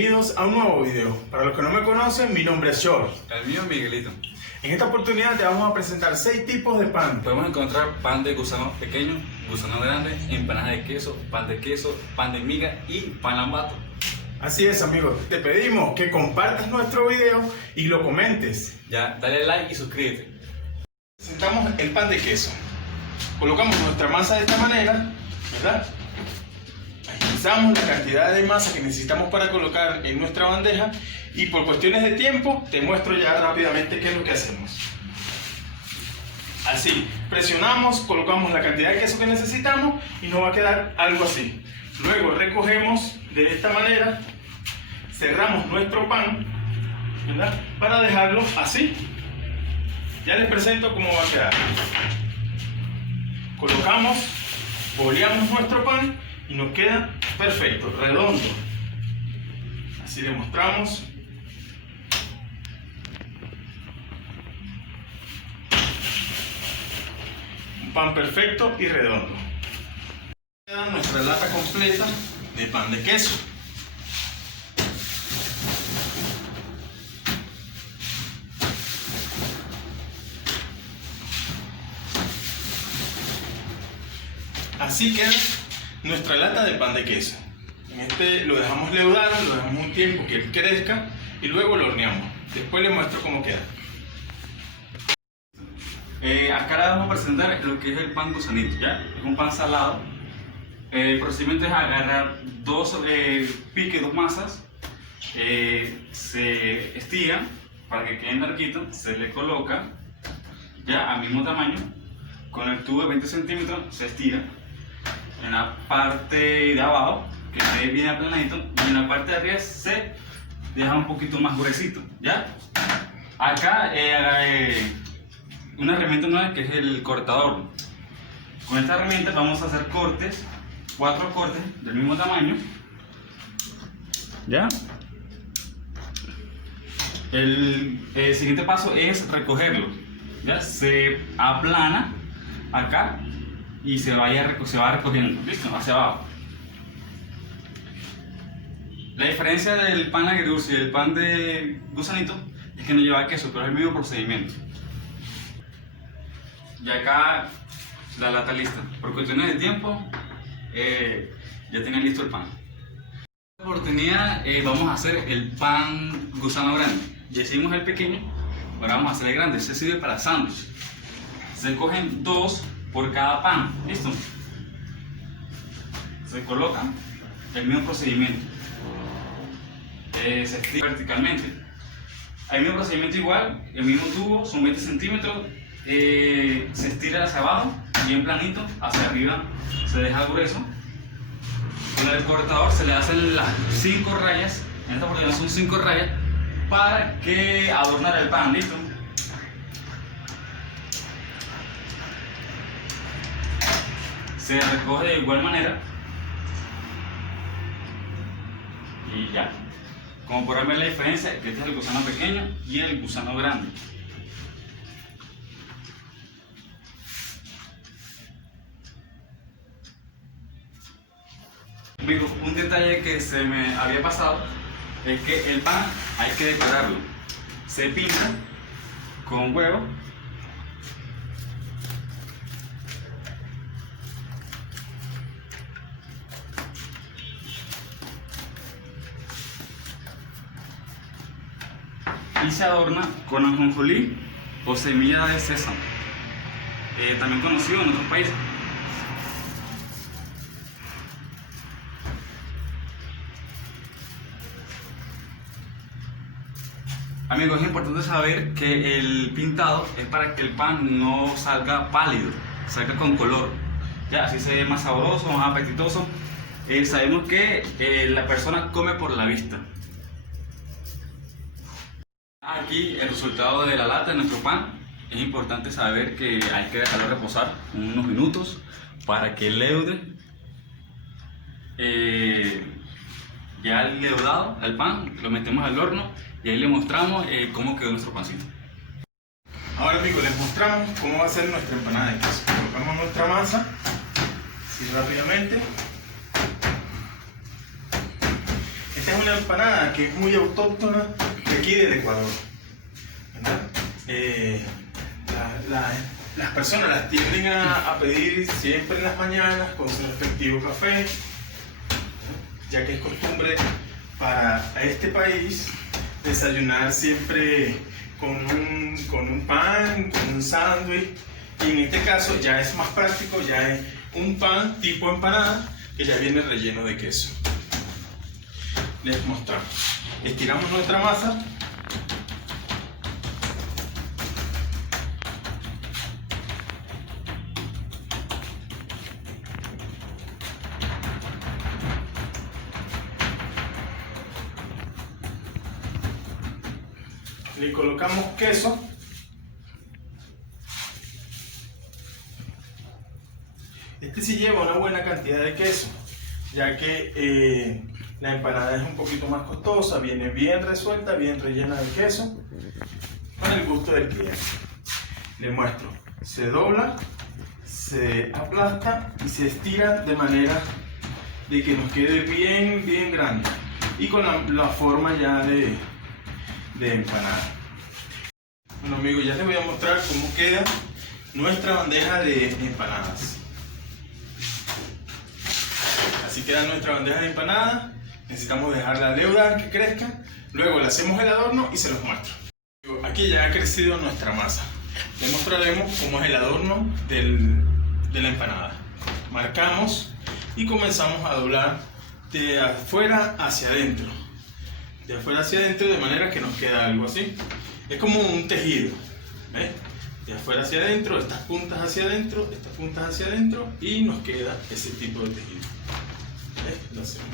bienvenidos a un nuevo video. Para los que no me conocen, mi nombre es George. El mío es Miguelito. En esta oportunidad te vamos a presentar 6 tipos de pan. Podemos encontrar pan de gusano pequeño, gusano grande, empanada de queso, pan de miga y pan lambato. Así es, amigos. Te pedimos que compartas nuestro video y lo comentes. Ya, dale like y suscríbete. Presentamos el pan de queso. Colocamos nuestra masa de esta manera, ¿verdad? Agilizamos la cantidad de masa que necesitamos para colocar en nuestra bandeja y por cuestiones de tiempo te muestro ya rápidamente qué es lo que hacemos. Así, presionamos, colocamos la cantidad de queso que necesitamos y nos va a quedar algo así. Luego recogemos de esta manera, cerramos nuestro pan, ¿verdad? Para dejarlo así. Ya les presento cómo va a quedar. Colocamos, boleamos nuestro pan y nos queda perfecto, redondo. Así le mostramos. Un pan perfecto y redondo. Queda nuestra lata completa de pan de queso. Así queda nuestra lata de pan de queso. En este lo dejamos leudar, lo dejamos un tiempo que él crezca y luego lo horneamos. Después les muestro cómo queda. Acá les vamos a presentar lo que es el pan gusanito, ¿ya? Es un pan salado. El procedimiento es agarrar dos masas, se estiran para que queden larguitos, se le coloca ya al mismo tamaño, con el tubo de 20 centímetros se estira en la parte de abajo, que quede bien aplanadito, y en la parte de arriba se deja un poquito más gruesito, ¿ya? Acá una herramienta nueva que es el cortador. Con esta herramienta vamos a hacer cortes, 4 cortes del mismo tamaño, ¿ya? El siguiente paso es recogerlo, ¿ya? Se aplana acá y se va recogiendo, ¿listo? Hacia abajo. La diferencia del pan agridulce y el pan de gusanito es que no lleva queso, pero es el mismo procedimiento. Y acá la lata lista. Por cuestiones de tiempo, ya tienen listo el pan. En esta oportunidad vamos a hacer el pan gusano grande. Ya hicimos el pequeño, ahora vamos a hacer el grande. Este sirve para sándwich. Se cogen 2 por cada pan, ¿listo? Se colocan el mismo procedimiento. Se estira verticalmente. El mismo procedimiento igual, el mismo tubo, son 20 centímetros. Se estira hacia abajo, bien planito, hacia arriba se deja grueso. Con el cortador se le hacen las 5 rayas, en esta oportunidad son 5 rayas, para que adornar el pan, ¿listo? Se recoge de igual manera y ya. Como podrán ver la diferencia, que este es el gusano pequeño y el gusano grande. Amigos, un detalle que se me había pasado es que el pan hay que decorarlo. Se pinta con huevo. Y se adorna con ajonjolí o semilla de sésamo, también conocido en otros países. Amigos, es importante saber que el pintado es para que el pan no salga pálido, salga con color, ya así se ve más sabroso, más apetitoso. Sabemos que la persona come por la vista. Aquí el resultado de la lata de nuestro pan. Es importante saber que hay que dejarlo reposar unos minutos para que leude. Ya leudado el pan, lo metemos al horno y ahí le mostramos cómo quedó nuestro pancito. Ahora, amigos, les mostramos cómo va a ser nuestra empanada de queso. Colocamos nuestra masa así rápidamente. Esta es una empanada que es muy autóctona de aquí del Ecuador, ¿verdad? Las personas las tienden a pedir siempre en las mañanas con su respectivo café, ¿verdad? Ya que es costumbre para este país desayunar siempre con un pan, con un sándwich, y en este caso ya es más práctico, ya es un pan tipo empanada que ya viene relleno de queso. Les mostramos. Estiramos nuestra masa. Le colocamos queso. Este sí lleva una buena cantidad de queso, ya que la empanada es un poquito más costosa, viene bien resuelta, bien rellena de queso, con el gusto del cliente. Le muestro, se dobla, se aplasta y se estira de manera de que nos quede bien grande y con la forma ya de empanada. Bueno amigos, ya les voy a mostrar cómo queda nuestra bandeja de empanadas. Así queda nuestra bandeja de empanadas. Necesitamos dejarla leudar, que crezca. Luego le hacemos el adorno y se los muestro. Aquí ya ha crecido nuestra masa. Les mostraremos cómo es el adorno de la empanada. Marcamos y comenzamos a doblar de afuera hacia adentro. De afuera hacia adentro, de manera que nos queda algo así. Es como un tejido, ¿ves? De afuera hacia adentro, estas puntas hacia adentro, estas puntas hacia adentro, y nos queda ese tipo de tejido. ¿Ves? Lo hacemos.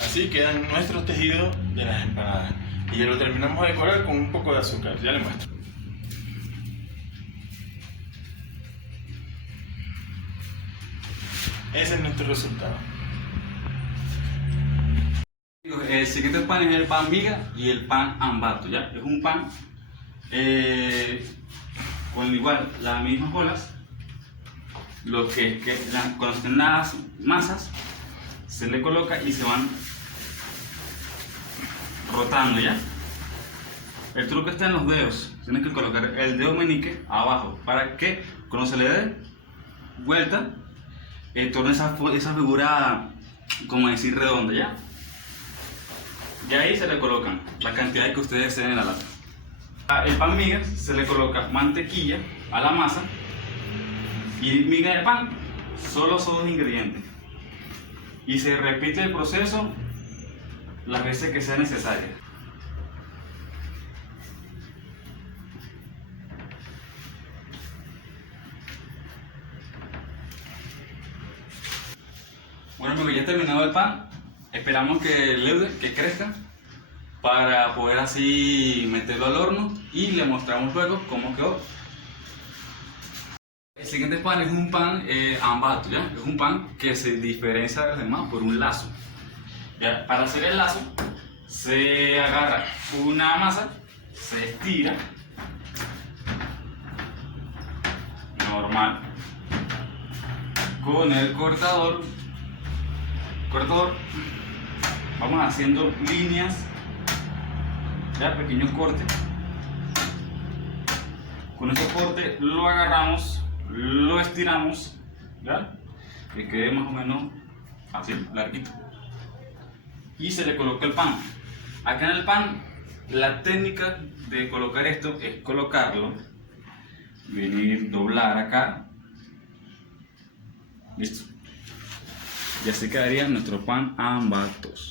Así quedan nuestros tejidos de las empanadas. Y ya lo terminamos de decorar con un poco de azúcar. Ya les muestro. Ese es nuestro resultado. El siguiente pan es el pan miga y el pan ambato, ¿ya? Es un pan con igual las mismas bolas, lo que con las masas se le coloca y se van rotando, ¿ya? El truco está en los dedos. Tienes que colocar el dedo meñique abajo para que cuando se le dé vuelta torne esa figura, como decir, redonda, ¿ya? Y ahí se le colocan la cantidad que ustedes deseen en la lata. El pan miga se le coloca mantequilla a la masa y miga de pan. Solo son dos ingredientes. Y se repite el proceso las veces que sea necesario. Bueno amigos, ya terminado el pan. Esperamos que leude, que crezca, para poder así meterlo al horno y le mostramos luego cómo quedó. El siguiente pan es un pan ambato, ¿ya? Es un pan que se diferencia de los demás por un lazo. ¿Ya? Para hacer el lazo se agarra una masa, se estira normal con el cortador, vamos haciendo líneas, ya, pequeños cortes. Con ese corte lo agarramos, lo estiramos, ¿ya? Que quede más o menos así, larguito, y se le coloca el pan. Acá en el pan, la técnica de colocar esto es colocarlo, venir, doblar acá, listo, y así quedaría nuestro pan ambatos.